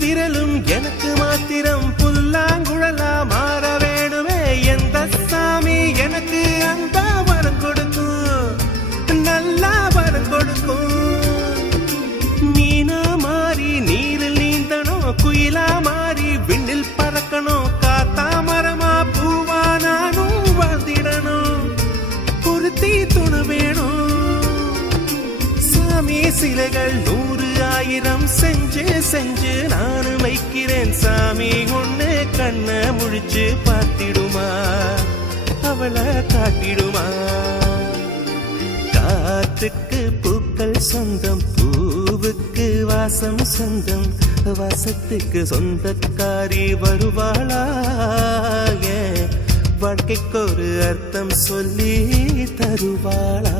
விரலும் எனக்கு மாத்திரம் புல்லாங்குழலா மாற வேணுமே. எந்த சாமி எனக்கு அந்த வரம் கொடுக்கும், நல்லா வரம் கொடுக்கும். மீனா மாறி நீரில் நீந்தணும், குயிலா மாறி விண்ணில் பறக்கணும், காத்தா மரமா பூவா நானும் வாழ்ந்திடணும். பொருத்தி துணு வேணும் சாமி. சிலைகள் 100 1000 செஞ்சு செஞ்சு நானும் வைக்கிறேன் சாமி. ஒண்ணு கண்ண முழிச்சு பார்த்திடுமா, அவளை காட்டிடுமா. காத்துக்கு பூக்கள் சொந்தம், பூவுக்கு வாசம் சொந்தம், வாசத்துக்கு சொந்தக்காரி வருவாளா. வாழ்க்கைக்கு ஒரு அர்த்தம் சொல்லி தருவாளா.